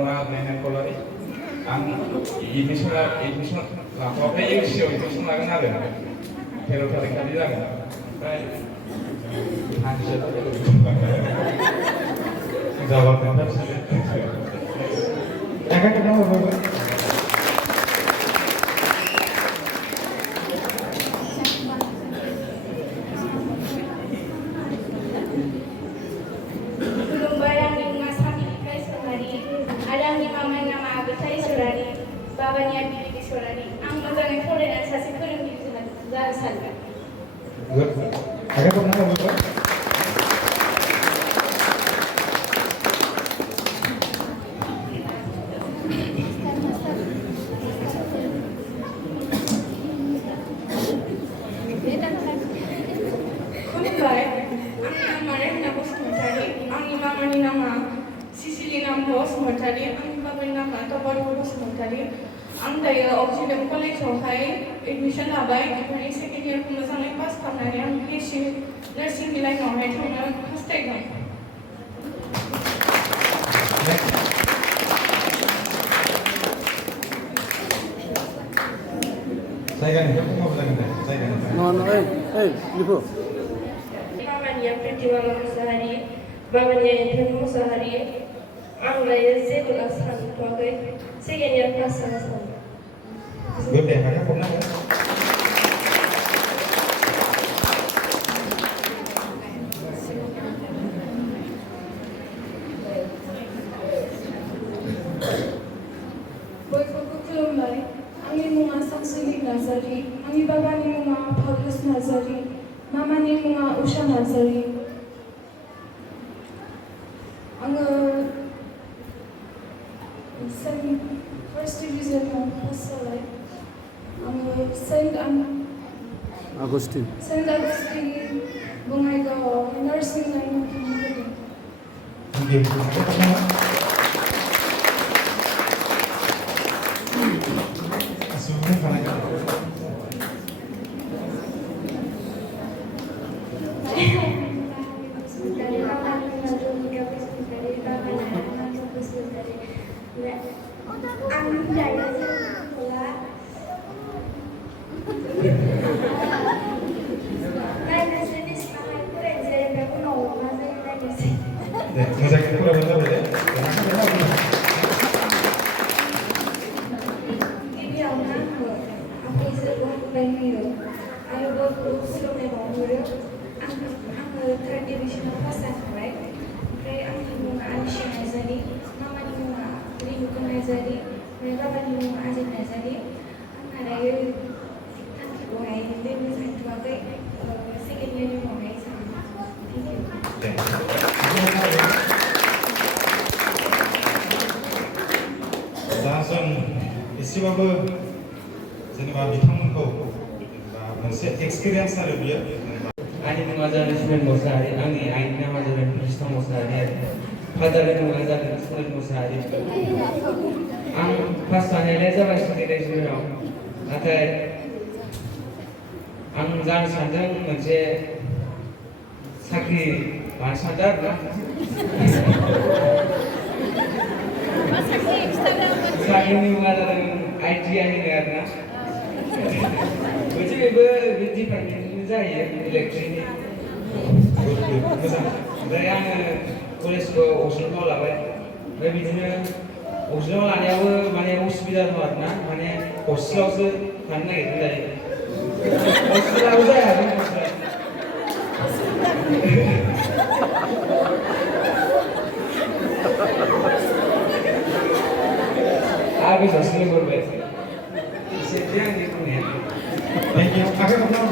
orang nenek kolori, ang admission lakukan UC admission lakukan ada, kalau kalian kali lakukan, hancur. Jawab benar saja. Akan kenapa bapak? Babanya bibi suarani, ang magandang foreigner sa sikuring dito na darasan. Good. Agak pernah bapak? Kunibay, ang namarin na bos mortali, ang imamani nama Sicily na bos mortali, ang babay nama Tobor bos mortali. Ang tayo Occidental College Ohio admission labay di second year ko masang pass kamnani ang BSc nursing line Ohio thona hashtag hai. Saya kan kamu mau bilang apa? Saya kan. No, lipo. Babanya pwrjwng sehari, babanya yang sehari, ang lain saya tulis tuagai, saya yang pas sama. Good deh, agak pernah kan? Ani munga Samsuli Nazari, ani baba ni munga Paulus Nazari, mama ni munga Usha Nazari. Ang first division ng Pasalay. Ang Saint Agustin bungay ko nursing line ng Kimberley. Thank you. Agak pernah? Asumnya kalau Ngejakin pura bener ya? Ini ang ako isa ko banyo. Ayaw ko gusto may mamuro. Ang third division ng pasan, right? Kaya ang mga alisya na zari, mama ni mga rin ko na zari, may baba ni mga asin na zari, ang narayo ang buhay, hindi mo sa ito bagay, second year yung mga isa. Thank you. Langsung एसेबाबो जेनेबा बिथांमोनखौ मोनसे experience आरो बियो आंनि मुङा जादों सुरेन मोसाहारि आंनि आइनि नामा जादों कृष्ण मोसाहारि फादारनि मुङा जादों सुरेन मोसाहारि आं पास जानायालाय जाबाय सेकेन्डारि जिउआव नाथाय आं जानो सानदों मोनसे साख्रि लानो सानदों आरोना साख्रिनि मुङा जादों ITI होनो आरोना मोनसे बेबो डिपार्टमेन्टनि जायो इलेक्ट्रिकनि मोजां ओमफ्राय आङो कलेजखौ अक्सफर्डआव लाबाय ओमफ्राय बिदिनो अक्सफर्डआव लानायावबो माने उसुबिदा दं आरोना माने हस्टेलावसो थानो नागिरदों दायो हस्टेलावबो जाया जों आगे सस्ते बोलबे इसे ध्यान दे पुण्य Thank you. Agak pernah